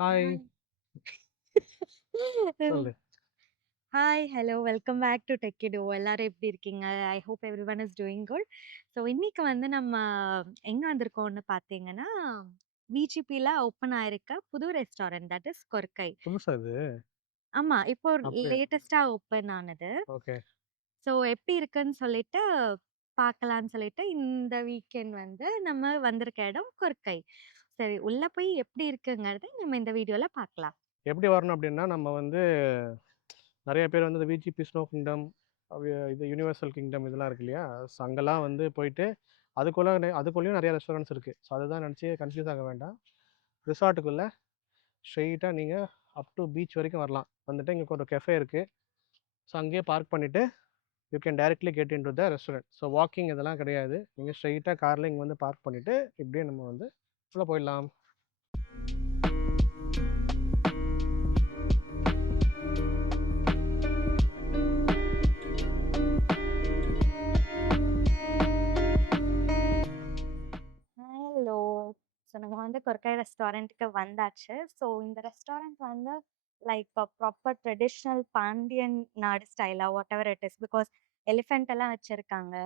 Hi. Hi. சொல்லு. Hi, hello, welcome back to டெக்கிடோ. எல்லாரும் எப்படி இருக்கீங்க? I hope everyone is doing good. So இன்னைக்கு வந்து நம்ம எங்க வந்திருக்கோம்னு பார்த்தீங்கன்னா, விஜிபில ஓப்பன் ஆயிருக்க புது ரெஸ்டாரண்ட் தட் இஸ் கொர்க்கை. புதுசா இது? ஆமா, இப்போ அப்படியா? லேட்டஸ்ட்டா ஓப்பன் ஆனது. ஓகே. ஸோ எப்படி இருக்குன்னு சொல்லிட்டு பார்க்கலான்னு சொல்லிட்டு இந்த வீக்கெண்ட் வந்து நம்ம வந்திருக்க இடம் கொர்க்கை. சரி, உள்ள போய் எப்படி இருக்குங்கிறத நம்ம இந்த வீடியோல பார்க்கலாம். எப்படி வரணும் அப்படின்னா, நம்ம வந்து நெறைய பேர் வந்து இந்த விஜிபி ஸ்னோ கிங்டம், இது யுனிவர்சல் கிங்டம் இதெல்லாம் இருக்கு இல்லையா? ஸோ அங்கலாம் வந்து போயிட்டு அதுக்குள்ளேயும் நெறைய ரெஸ்டாரண்ட்ஸ் இருக்கு. ஸோ அதுதான் நெனச்சு கன்ஃப்யூஸ் ஆக வேண்டாம். ரிசார்ட்டுக்குள்ள ஸ்ட்ரெயிட்டா நீங்க அப் டூ பீச் வரைக்கும் வரலாம். வந்துட்டு இங்க ஒரு கெஃபே இருக்கு. ஸோ அங்கேயே பார்க் பண்ணிட்டு you can directly get into the restaurant. So walking இதெல்லாம் கிடையாது. நீங்க ஸ்ட்ரெயிட்டா கார்ல இங்க வந்து பார்க் பண்ணிட்டு இப்படியே நம்ம வந்து உள்ள போயிடலாம். ஹலோ. ஸோ நம்ம வந்து கொர்க்கை ரெஸ்டாரண்ட்டுக்கு வந்தாச்சு. ஸோ இந்த ரெஸ்டாரண்ட் வந்து லைக் ப்ராப்பர் ட்ரெடிஷ்னல் பாண்டியன் நாடு ஸ்டைலா what ever it is. Because elephant எல்லாம் வச்சிருக்காங்க.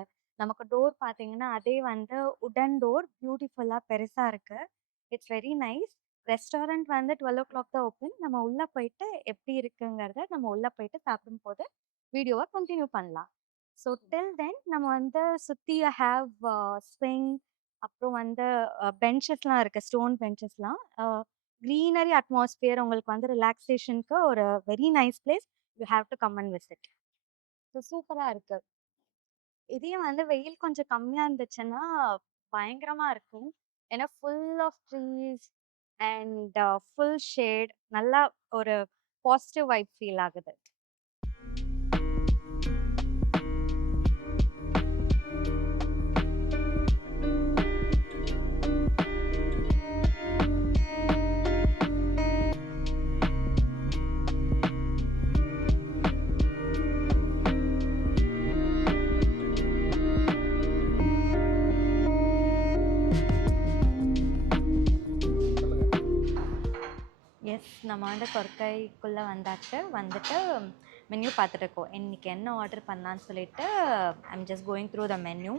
நமக்கு டோர் பார்த்தீங்கன்னா, அதே வந்து உடன் டோர் பியூட்டிஃபுல்லா பெருசா இருக்கு. It's very nice. ரெஸ்டாரண்ட் வந்து 12:00 தான் ஓப்பன். நம்ம உள்ள போயிட்டு எப்படி இருக்குங்கிறத நம்ம உள்ள போயிட்டு சாப்பிடும்போது வீடியோவ கன்டின்யூ பண்ணலாம். ஸோ டில் தென் நம்ம வந்து சுத்தி ஹேவ் ஸ்விங், அப்புறம் வந்து பெஞ்சஸ்லாம் இருக்கு. ஸ்டோன் பெஞ்சஸ்லாம். கிரீனரி அட்மாஸ்பியர் உங்களுக்கு வந்து ரிலாக்சேஷனுக்கு ஒரு very nice place. You have to come and visit. So சூப்பரா இருக்கு. இதே வந்து வெயில் கொஞ்சம் கம்மியா இருந்துச்சுன்னா, பயங்கரமா இருக்கும். ஏன்னா full of trees and full shade. நல்லா ஒரு பாசிட்டிவ் வைப் ஃபீல் ஆகுது. எஸ், நம்ம வந்து கொர்க்கைக்குள்ளே வந்தாச்சு. வந்துட்டு மெனு பார்த்துட்டு இருக்கோம். இன்னைக்கு என்ன ஆர்டர் பண்ணலான்னு சொல்லிட்டு I'm just going through the menu.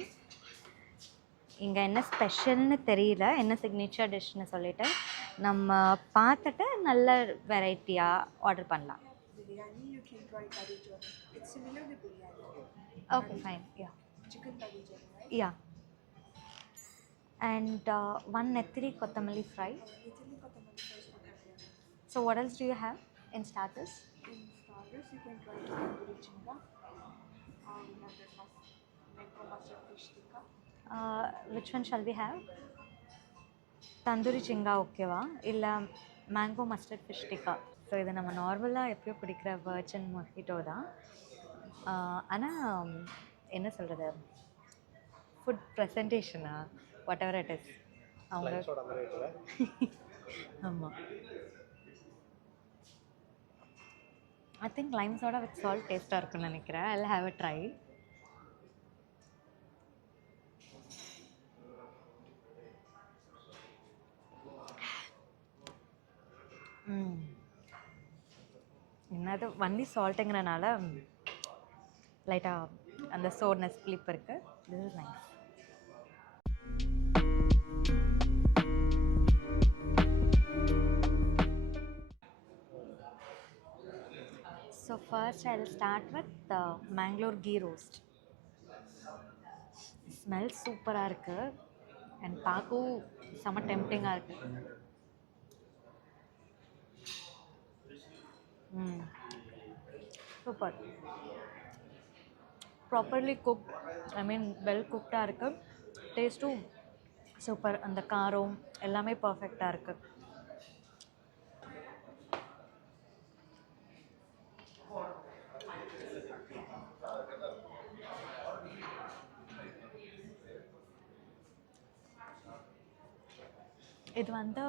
இங்கே என்ன ஸ்பெஷல்னு தெரியல, என்ன சிக்னேச்சர் டிஷ்னு சொல்லிட்டு நம்ம பார்த்துட்டு நல்ல வெரைட்டியாக ஆர்டர் பண்ணலாம். Biryani, you can try curry chole. It's similar to biryani. Okay, fine. Yeah, Chicken curry chole, right? Yeah. And one நெத்திரி கொத்தமல்லி fry. Italy kotamari fries would have here. So what else do you have in starters? In starters, you can try tandoori chinga. We have that mango mustard fish tikka. Which one shall we have? Tandoori சிங்கா ஓகேவா, இல்லை mango mustard fish tikka? So இது நம்ம நார்மலாக எப்பயோ பிடிக்கிற virgin mojito தான். ஆனால் என்ன சொல்கிறது, ஃபுட் ப்ரெசன்டேஷனா வாட் எவர் இட் இஸ் அவங்க. ஆமாம், I think lime soda with salt டேஸ்ட்டாக இருக்குன்னு நினைக்கிறேன். I have a try. என்னது ஒன்லி சால்ட்டுங்கிறனால லைட்டாக அந்த சோர்னஸ் கிளிப் இருக்குது. This is nice. So first I will start with Mangalore ghee roast. Smell சூப்பராக இருக்குது அண்ட் பார்க்கவும் செம்ம டெம்ப்டிங்காக இருக்குது. Super, properly cooked. I mean well குக்டாக இருக்குது. டேஸ்ட்டும் சூப்பர். அந்த காரம் எல்லாமே பர்ஃபெக்டாக இருக்குது. இது வந்து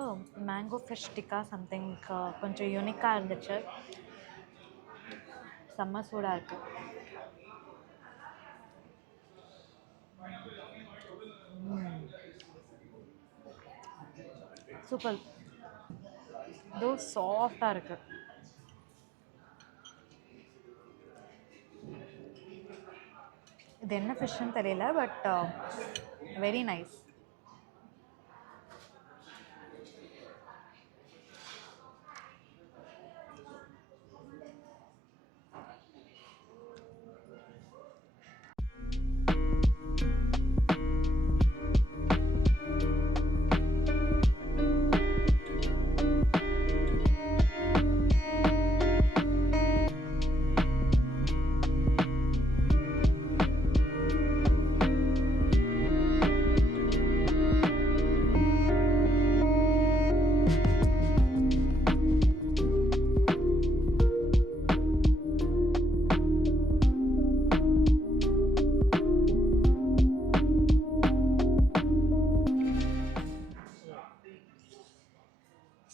மேங்கோ ஃபிஷ் டிக்கா சம்திங் கொஞ்சம் யூனிக்காக இருந்துச்சு. செம்ம சூடாக இருக்குது. சூப்பர். ஏதோ சாஃப்டாக இருக்கு. இது என்ன ஃபிஷ்ஷுன்னு தெரியல, but very nice.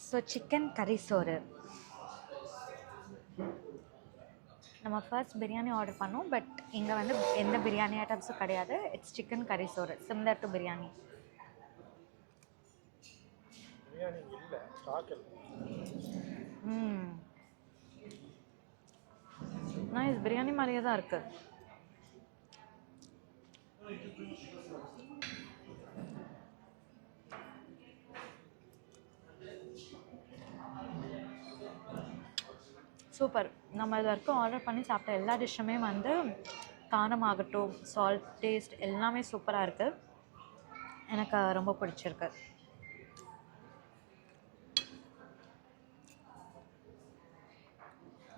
So chicken கறி சோறு. நம்ம ஃபர்ஸ்ட் பிரியாணி ஆர்டர் பண்ணோம், பட் இங்கே வந்து எந்த பிரியாணி ஐட்டம்ஸும் கிடையாது. இட்ஸ் சிக்கன் கறி சோறு, சிமிலர் டு பிரியாணி. பிரியாணி இல்லை, ஸ்டாக் இல்லை. நைஸ், பிரியாணி மாதிரியே தான் இருக்கு. சூப்பர். நம்ம இது வரைக்கும் ஆர்டர் பண்ணி சாப்பிட்ட எல்லா டிஷ்ஷுமே வந்து காரமாகட்டும், சால்ட் டேஸ்ட் எல்லாமே சூப்பராக இருக்குது. எனக்கு ரொம்ப பிடிச்சிருக்கு.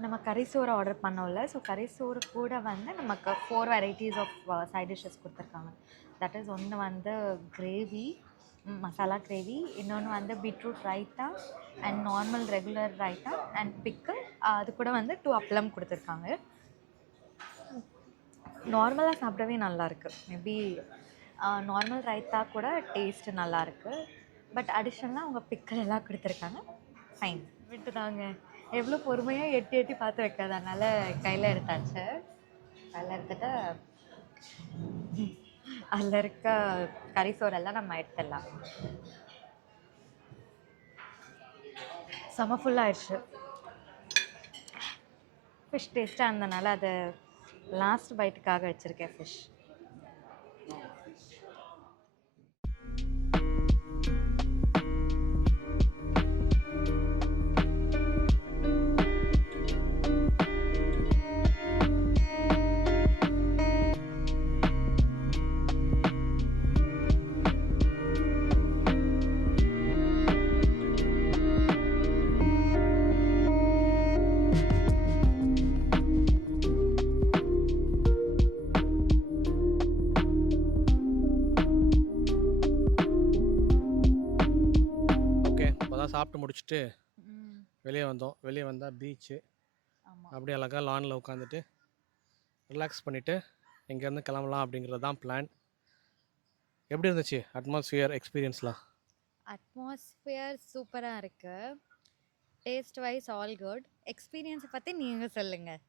நம்ம கறிசோறு ஆர்டர் பண்ணோம்ல, ஸோ கறிசோறு கூட வந்து நமக்கு 4 வெரைட்டிஸ் ஆஃப் சைட் டிஷ்ஷஸ் கொடுத்துருக்காங்க. தட் இஸ் ஒன்று வந்து கிரேவி, மசாலா கிரேவி, இன்னொன்று வந்து beetroot raita and normal regular raita and pickle. அது கூட வந்து 2 அப்பளம் கொடுத்துருக்காங்க. நார்மலாக சாப்பிடவே நல்லாயிருக்கு. மேபி நார்மல் ரைத்தா கூட டேஸ்ட்டு நல்லாயிருக்கு, பட் அடிஷ்னலாக அவங்க பிக்கிள் எல்லாம் கொடுத்துருக்காங்க. ஃபைன், விட்டுதாங்க. எவ்வளோ பொறுமையாக எட்டி எட்டி பார்த்து வைக்காதனால கையில் எடுத்தாச்சு. கையில் எடுத்துட்டு அதில் இருக்க கறிசோறெல்லாம் நம்ம எடுத்துடலாம். செம ஃபுல்லாகிடுச்சு. ஃபிஷ் டேஸ்ட்டாக இருந்தனால அது லாஸ்ட் பைட்டுக்காக வச்சுருக்கேன் ஃபிஷ். சாப்பிட்டு முடிச்சுட்டு வெளியே வந்தோம். வெளியே வந்தால் பீச்சு, அப்படியே அழகாக லானில் உட்காந்துட்டு ரிலாக்ஸ் பண்ணிவிட்டு இங்கேருந்து கிளம்பலாம் அப்படிங்கிறது தான் பிளான். எப்படி இருந்துச்சு அட்மாஸ்ஃபியர் எக்ஸ்பீரியன்ஸ்லாம்? அட்மாஸ்ஃபியர் சூப்பராக இருக்குது. Taste wise all good. எக்ஸ்பீரியன்ஸை பற்றி நீங்கள் சொல்லுங்கள்.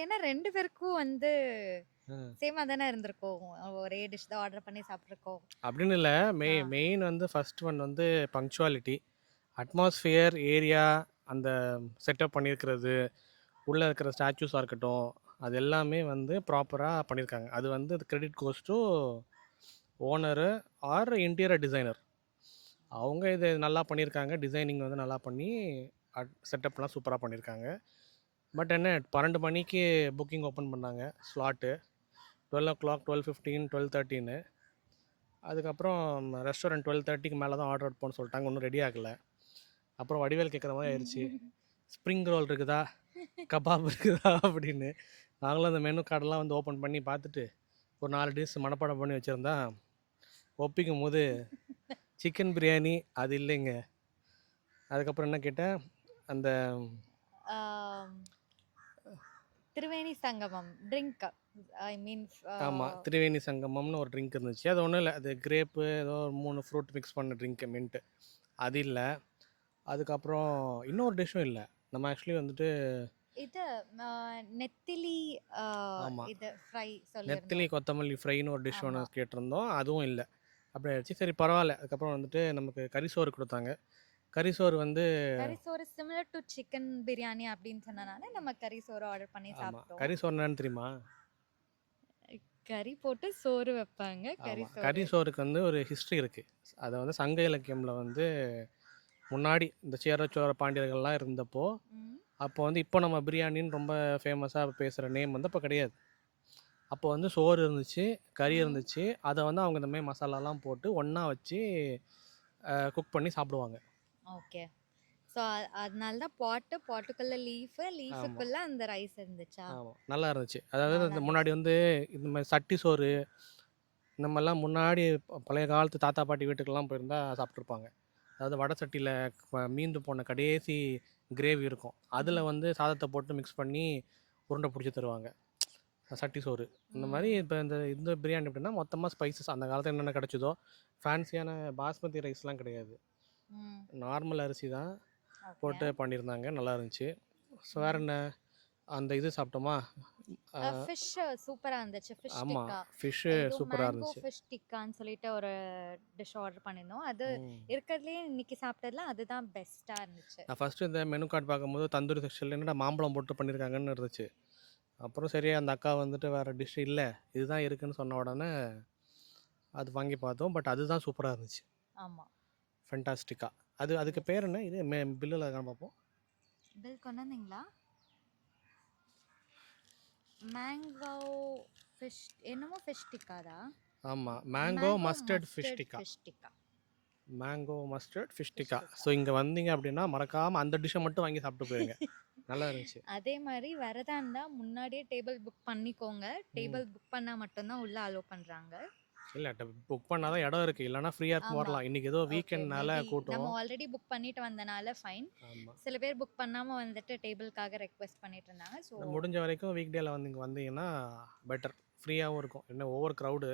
ஏன்னா 2 பேருக்கும் வந்து சேமாக தானே இருந்திருக்கோம். ஒரே டிஷ் தான் ஆர்டர் பண்ணி சாப்பிட்ருக்கோம் அப்படின்னு இல்லை. மெயின் வந்து ஃபர்ஸ்ட் ஒன் வந்து பங்க்சுவாலிட்டி. அட்மாஸ்ஃபியர், ஏரியா, அந்த செட்டப் பண்ணியிருக்கிறது, உள்ளே இருக்கிற ஸ்டாச்சூஸாக இருக்கட்டும், அது எல்லாமே வந்து ப்ராப்பராக பண்ணியிருக்காங்க. அது வந்து credit goes to owner or interior designer. அவங்க இது நல்லா பண்ணியிருக்காங்க. டிசைனிங் வந்து நல்லா பண்ணி செட்டப்லாம் சூப்பராக பண்ணியிருக்காங்க. பட் என்ன 12 மணிக்கு புக்கிங் ஓப்பன் பண்ணாங்க ஸ்லாட்டு. 12 o'clock, 12:15, 12:30. அதுக்கப்புறம் ரெஸ்டாரண்ட் 12:30க்கு மேலே தான் ஆர்டர் போன்னு சொல்லிட்டாங்க. ஒன்றும் ரெடி ஆகலை. அப்புறம் வடிவேல் கேட்குற மாதிரி ஆயிடுச்சு, ஸ்ப்ரிங் ரோல் இருக்குதா, கபாப் இருக்குதா அப்படின்னு. நாங்களும் அந்த மெனு கார்டெல்லாம் வந்து ஓப்பன் பண்ணி பார்த்துட்டு ஒரு 4 டிஷ் மனப்பாடம் பண்ணி வச்சுருந்தா, ஒப்பிக்கும் போது சிக்கன் பிரியாணி அது இல்லைங்க. அதுக்கப்புறம் என்ன கேட்டேன், அந்த திரிவேணி சங்கமம் ட்ரிங்க், ஐ மீன் ஆமாம், திரிவேணி சங்கமம்னு ஒரு ட்ரிங்க் இருந்துச்சு. அது ஒன்றும் இல்லை, அது கிரேப்பு ஏதோ 3 ஃப்ரூட் மிக்ஸ் பண்ண ட்ரிங்க்கு, மின்ட்டு, அது இல்லை. அதுக்கப்புறம் இன்னொரு டிஷ்ஷும் இல்லை. நம்ம ஆக்சுவலி வந்துட்டு இது நெத்திலி, இது ஃப்ரை நெத்திலி கொத்தமல்லி ஃப்ரைன்னு ஒரு டிஷ் ஒன்று கேட்டிருந்தோம். அதுவும் இல்லை. அப்படி ஆயிடுச்சு. சரி பரவாயில்ல. அதுக்கப்புறம் வந்துட்டு நமக்கு கறிசோறு கொடுத்தாங்க. கறி சோறு வந்து கறி சோறு சிமிலர் டு சிக்கன் பிரியாணி அப்படின்னு சொன்னனால நம்ம கறி சோறு ஆர்டர் பண்ணி ஆமாம் சாப்பிட்டோம். கறி சோறு என்னன்னு தெரியுமா? கறி போட்டு சோறு வைப்பாங்க. கறி ஆமாம் கறி சோறு. சோறுக்கு வந்து ஒரு ஹிஸ்ட்ரி இருக்குது. அதை வந்து சங்க இலக்கியமில் வந்து முன்னாடி இந்த சேர சோழ பாண்டியர்கள்லாம் இருந்தப்போ ம். அப்போ வந்து இப்போ நம்ம பிரியாணின்னு ரொம்ப ஃபேமஸாக பேசுகிற நேம் வந்து அப்போ கிடையாது. அப்போ வந்து சோறு இருந்துச்சு, கறி ம். இருந்துச்சு. அதை வந்து அவங்க இந்த மாதிரி மசாலாலாம் போட்டு ஒன்றா வச்சு குக் பண்ணி சாப்பிடுவாங்க. ஓகே. ஸோ அதனால தான் பாட்டுக்குள்ள ஆமாம் லீஃபுக்குள்ள அந்த ரைஸ் இருந்துச்சா? ஆமாம் நல்லா இருந்துச்சு. அதாவது நல்லா இந்த இருந்துச்சு. முன்னாடி வந்து இந்த மாதிரி சட்டி சோறு இந்த மாதிரிலாம் முன்னாடி பழைய காலத்து தாத்தா பாட்டி வீட்டுக்கெல்லாம் போயிருந்தா சாப்பிட்ருப்பாங்க. அதாவது வடை சட்டியில் மீந்து போன கடைசி கிரேவி இருக்கும். அதில் வந்து சாதத்தை போட்டு மிக்ஸ் பண்ணி உருண்டை பிடிச்சி தருவாங்க. சட்டி சோறு இந்த மாதிரி. ம். இப்போ இந்த பிரியாணி எப்படின்னா மொத்தமாக ஸ்பைசஸ் அந்த காலத்தில் என்னென்ன கிடச்சிதோ, ஃபேன்சியான பாஸ்மதி ரைஸ்லாம் கிடையாது, ம். நார்மல் அரிசி தான் ஓகே. போட்டு பண்ணியிருந்தாங்க. நல்லா இருந்துச்சு. ஸோ வேறு ம். என்ன, அந்த இது சாப்பிட்டோமா? ஃபிஷ் சூப்பரா இருந்துச்சு. ஃபிஷ் ஆமாம் டிக்கா. ஃபிஷ்ஷு ஏதோ சூப்பராக மேங்கோ இருந்துச்சு. ஃபிஷ் டிக்கான்னு சொல்லிட்டு ஒரு டிஷ் ஆர்டர் பண்ணியிருந்தோம். அது ம். இருக்கிறதுலே இன்னைக்கு சாப்பிட்டதுல அதுதான் பெஸ்டா இருந்துச்சு. நான் ஃபஸ்ட்டு இந்த மெனு கார்டு பார்க்கும்போது தந்தூரி செக்ஷனில் என்னடா மாம்பழம் போட்டு பண்ணியிருக்காங்கன்னு இருந்துச்சு. அப்புறம் சரி அந்த அக்கா வந்துட்டு வேறு டிஷ் இல்லை இதுதான் இருக்குன்னு சொன்ன உடனே அது வாங்கி பார்த்தோம். பட் அதுதான் சூப்பராக இருந்துச்சு, ஆமா. ஃபென்டாஸ்டிக்காக. அதுக்கு எஸ். பேர் என்ன? இது பில்லில் இருக்கான்னு பார்ப்போம். பில் கொண்டு வந்தீங்களா? மேங்கோ ஃபிஷ் என்னமோ ஃபிஷ் டிக்காதா? ஆமாம் mango mustard fish tikka. Fish tikka. Mango mustard fish fish tikka. Tikka. So இங்கே வந்தீங்க அப்படின்னா மறக்காமல் அந்த டிஷ்ஷை மட்டும் வாங்கி சாப்பிட்டு போயிருங்க. நல்லா இருந்துச்சு. அதே மாதிரி வரதா இருந்தா முன்னாடியே டேபிள் புக் பண்ணிக்கோங்க. டேபிள் புக் பண்ணா மட்டும்தான் உள்ள அலோ பண்றாங்க. இல்லை புக் பண்ணால் தான் இடம் இருக்குது, இல்லைனா ஃப்ரீயாக இருக்கும் ஆமா. வரலாம். இன்றைக்கி ஏதோ ஓகே. வீக்கெண்ட்னால மேபி நம்ம கூட்டம். ஆல்ரெடி புக் பண்ணிட்டு வந்தனால ஃபைன். ஆமாம் சில பேர் புக் பண்ணாம வந்துட்டு டேபிளுக்காக ரெக்வெஸ்ட் பண்ணிட்டு இருந்தாங்க. ஸோ முடிஞ்ச வரைக்கும் வீக் டேல வந்தீங்கன்னா பெட்டர். ஃப்ரீயாகவும் இருக்கும். என்ன ஓவர் க்ரௌடு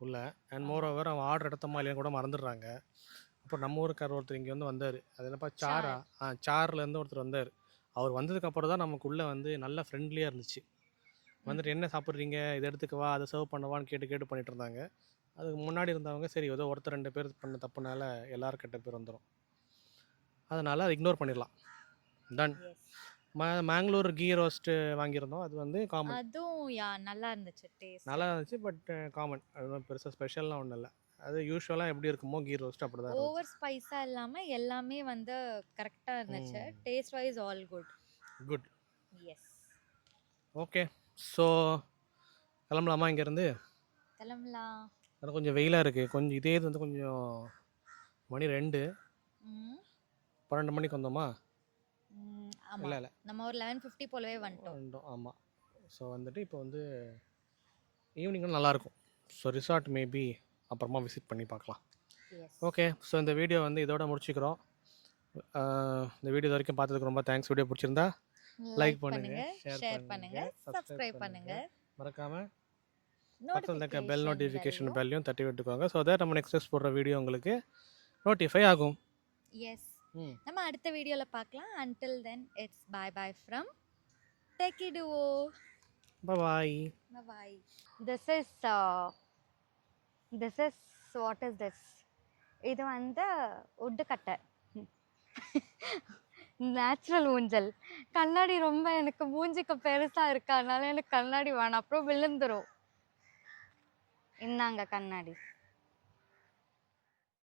உள்ள. அண்ட் மோர் ஆமா. ஓவர் அவன் ஆர்டர் எடுத்தமா இல்லைன்னு கூட மறந்துடுறாங்க. அப்புறம் நம்ம ஊருக்கார் ஒருத்தர் இங்கே வந்து வந்தார். அது என்னப்பா சாரா? சார்லேருந்து ஒருத்தர் வந்தார். அவர் வந்ததுக்கப்புறம் தான் நமக்குள்ளே வந்து நல்லா ஃப்ரெண்ட்லியாக இருந்துச்சு. ம். வந்துட்டு என்ன சாப்பிட்றீங்க, இதை எடுத்துக்கவா, அதை சர்வ் பண்ணவான்னு கேட்டு பண்ணிட்டு இருந்தாங்க. அதுக்கு முன்னாடி இருந்தவங்க சரி ஏதோ ஒருத்தர் 2 பேர் பண்ண தப்புனால எல்லாரும் கெட்ட பேர் வந்துடும், அதனால் அதை இக்னோர் பண்ணிடலாம். Done. Yes. Mangalore ghee roast வாங்கியிருந்தோம். அது வந்து காமன். அதுவும் நல்லா இருந்துச்சு டேஸ்ட். நல்லா இருந்துச்சு. But common. அது பெருசாக ஸ்பெஷல்லாம் ஒன்றும் இல்லை. அது யூஸ்வலாக எப்படி இருக்குமோ கீ ரோஸ்ட் அப்படி தான் இருந்துச்சு. ஓவர் ஸ்பைஸா இல்லாம எல்லாமே வந்து கரெக்டா இருந்துச்சு. ம். Taste wise all good. Good. Yes. Okay. So கிளம்பலாமா இங்கேருந்து? கிளம்பலாம். ஆனால் கொஞ்சம் வெயிலாக இருக்குது. கொஞ்சம் இதே இது வந்து கொஞ்சம் மணி 2 ம். 12 மணிக்கு வந்தோமா? ஆமா. இல்லை இல்லை நம்ம ஒரு 11:50 போலவே வந்துட்டோம். வந்தோம். ஆமாம். ஸோ வந்துட்டு இப்போ வந்து ஈவினிங்கும் நல்லாயிருக்கும். ஸோ ரிசார்ட் மேபி அப்புறமா விசிட் பண்ணி பார்க்கலாம். எஸ். ஓகே. ஸோ இந்த வீடியோ வந்து இதோட முடிச்சுக்கிறோம். இந்த வீடியோ இது வரைக்கும் பார்த்ததுக்கு ரொம்ப தேங்க்ஸ். வீடியோ பிடிச்சிருந்தா லைக் பண்ணுங்க, ஷேர் பண்ணுங்க, சப்ஸ்கிரைப் பண்ணுங்க. மறக்காமல் பக்கத்தில் இருக்க பெல் நோட்டிஃபிகேஷன் பெல்லையும் தட்டி விட்டுக்கோங்க. ஸோ தட் நம்ம நெக்ஸ்ட் போடுற வீடியோ உங்களுக்கு நோட்டிஃபை ஆகும். எஸ். நம்ம அடுத்த வீடியோல பார்க்கலாம். until then it's bye bye from Techie Duo. Bye. Bye bye. This is what is this? இது வந்து உட்டு கட்டை. நேச்சுரல் ஊஞ்சல். கண்ணாடி ரொம்ப எனக்கு மூஞ்சிக்கு பெருசா இருக்கு, அதனால எனக்கு கண்ணாடி வேணாம், அப்புறம் விழுந்துரும். இந்தாங்க கண்ணாடி.